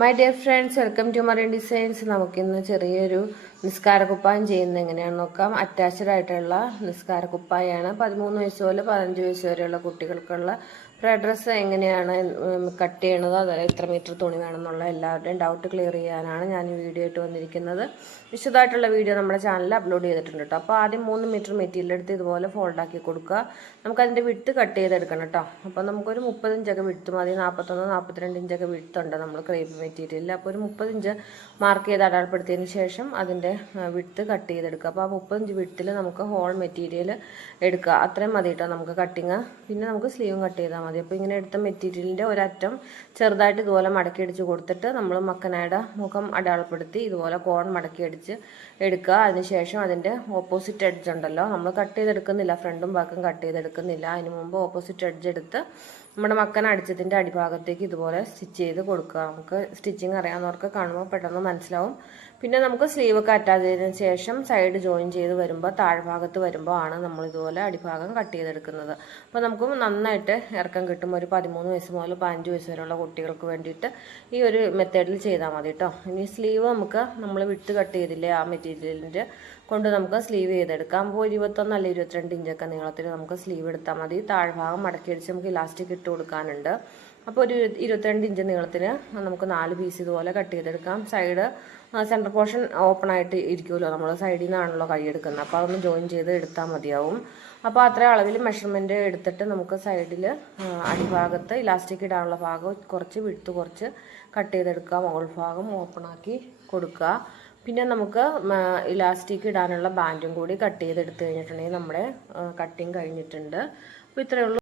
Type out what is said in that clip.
My dear friends, welcome to Mariyan designs. നമുക്കിന്ന് ചെറിയൊരു നിസ്കാരക്കുപ്പായം ചെയ്യുന്നത് എങ്ങനെയാണെന്ന് നോക്കാം. അറ്റാച്ച്ഡ് ആയിട്ടുള്ള നിസ്കാരക്കുപ്പായാണ്. 13 വയസ്സ് മുതൽ 15 വയസ്സ് വരെയുള്ള കുട്ടികൾക്കുള്ള ഫ്രൈഡ് ഡ്രസ്സ് എങ്ങനെയാണ് കട്ട് ചെയ്യണത്, അതുപോലെ എത്ര മീറ്റർ തുണി വേണമെന്നുള്ള എല്ലാവരുടെയും ഡൗട്ട് ക്ലിയർ ചെയ്യാനാണ് ഞാൻ ഈ വീഡിയോ ആയിട്ട് വന്നിരിക്കുന്നത്. വിശദമായിട്ടുള്ള വീഡിയോ നമ്മുടെ ചാനലിൽ അപ്ലോഡ് ചെയ്തിട്ടുണ്ട് കേട്ടോ. അപ്പോൾ ആദ്യം 3 മീറ്റർ മെറ്റീരിയൽ എടുത്ത് ഇതുപോലെ ഫോൾഡാക്കി കൊടുക്കുക. നമുക്കതിൻ്റെ വിട്ട് കട്ട് ചെയ്തെടുക്കണം കേട്ടോ. അപ്പോൾ നമുക്കൊരു 30 ഇഞ്ചൊക്കെ വിട്ട് മതി. 41-42 ഇഞ്ചൊക്കെ വിട്ടുണ്ട് നമ്മൾ ക്രേപ്പ് മെറ്റീരിയലിൽ. അപ്പോൾ ഒരു 30 ഇഞ്ച് മാർക്ക് ചെയ്ത് അടയാളപ്പെടുത്തിയതിന് ശേഷം അതിൻ്റെ വിട്ട് കട്ട് ചെയ്തെടുക്കുക. അപ്പോൾ ആ 30 ഇഞ്ച് വിട്ടിൽ നമുക്ക് ഹോൾ മെറ്റീരിയൽ എടുക്കുക. അത്രയും മതി കേട്ടോ നമുക്ക് കട്ടിങ്. പിന്നെ നമുക്ക് സ്ലീവും കട്ട് ചെയ്താൽ മതി. അപ്പോൾ ഇങ്ങനെ എടുത്ത മെറ്റീരിയലിൻ്റെ ഒരറ്റം ചെറുതായിട്ട് ഇതുപോലെ മടക്കി അടിച്ച് കൊടുത്തിട്ട് നമ്മൾ മക്കനായുടെ മുഖം അടയാളപ്പെടുത്തി ഇതുപോലെ കോൺ മടക്കി അടിച്ച് എടുക്കുക. അതിനുശേഷം അതിൻ്റെ ഓപ്പോസിറ്റ് എഡ്ജ് ഉണ്ടല്ലോ, നമ്മൾ കട്ട് ചെയ്തെടുക്കുന്നില്ല, ഫ്രണ്ടും ബാക്കും കട്ട് ചെയ്തെടുക്കുന്നില്ല. അതിന് മുമ്പ് ഓപ്പോസിറ്റ് എഡ്ജ് എടുത്ത് നമ്മുടെ മക്കൻ അടിച്ചതിൻ്റെ അടിഭാഗത്തേക്ക് ഇതുപോലെ സ്റ്റിച്ച് ചെയ്ത് കൊടുക്കുക. നമുക്ക് സ്റ്റിച്ചിങ് അറിയാവുന്നവർക്ക് കാണുമ്പോൾ പെട്ടെന്ന് മനസ്സിലാവും. പിന്നെ നമുക്ക് സ്ലീവൊക്കെ അറ്റാച്ച് ചെയ്തതിന് ശേഷം സൈഡ് ജോയിൻ ചെയ്ത് വരുമ്പോൾ താഴ്ഭാഗത്ത് വരുമ്പോൾ ആണ് നമ്മൾ ഇതുപോലെ അടിഭാഗം കട്ട് ചെയ്തെടുക്കുന്നത്. അപ്പോൾ നമുക്ക് നന്നായിട്ട് ഇറക്കം കിട്ടും. ഒരു 13 വയസ്സ് മുതൽ 15 വയസ്സ് വരെയുള്ള കുട്ടികൾക്ക് വേണ്ടിയിട്ട് ഈ ഒരു മെത്തേഡിൽ ചെയ്താൽ മതി കേട്ടോ. ഇനി സ്ലീവ് നമുക്ക് നമ്മൾ വിട്ട് കട്ട് ചെയ്തില്ലേ ആ മെറ്റീരിയലിൻ്റെ കൊണ്ട് നമുക്ക് സ്ലീവ് ചെയ്തെടുക്കാം. അപ്പോൾ 21 അല്ല 22 ഇഞ്ചൊക്കെ നീളത്തിൽ നമുക്ക് സ്ലീവ് എടുത്താൽ മതി. താഴ്ഭാഗം മടക്കി അടിച്ച് നമുക്ക് ഇലാസ്റ്റിക് ഇട്ട് കൊടുക്കാനുണ്ട്. അപ്പോൾ ഒരു 22 ഇഞ്ച് നീളത്തിന് നമുക്ക് 4 പീസ് ഇതുപോലെ കട്ട് ചെയ്തെടുക്കാം. സൈഡ് സെൻറ്റർ പോർഷൻ ഓപ്പൺ ആയിട്ട് ഇരിക്കുമല്ലോ, നമ്മൾ സൈഡിൽ നിന്നാണല്ലോ കൈ എടുക്കുന്നത്. അപ്പോൾ അതൊന്ന് ജോയിൻ ചെയ്ത് എടുത്താൽ മതിയാവും. അപ്പോൾ അത്ര അളവിൽ മെഷർമെൻറ്റ് എടുത്തിട്ട് നമുക്ക് സൈഡിൽ അടിഭാഗത്ത് ഇലാസ്റ്റിക് ഇടാനുള്ള ഭാഗം കുറച്ച് വിട്ട് കുറച്ച് കട്ട് ചെയ്തെടുക്കുക. മുകൾ ഭാഗം ഓപ്പൺ ആക്കി കൊടുക്കുക. പിന്നെ നമുക്ക് ഇലാസ്റ്റിക് ഇടാനുള്ള ബാൻഡും കൂടി കട്ട് ചെയ്തെടുത്ത് കഴിഞ്ഞിട്ടുണ്ടെങ്കിൽ നമ്മുടെ കട്ടിങ് കഴിഞ്ഞിട്ടുണ്ട്. അപ്പോൾ ഇത്രയേ ഉള്ളൂ.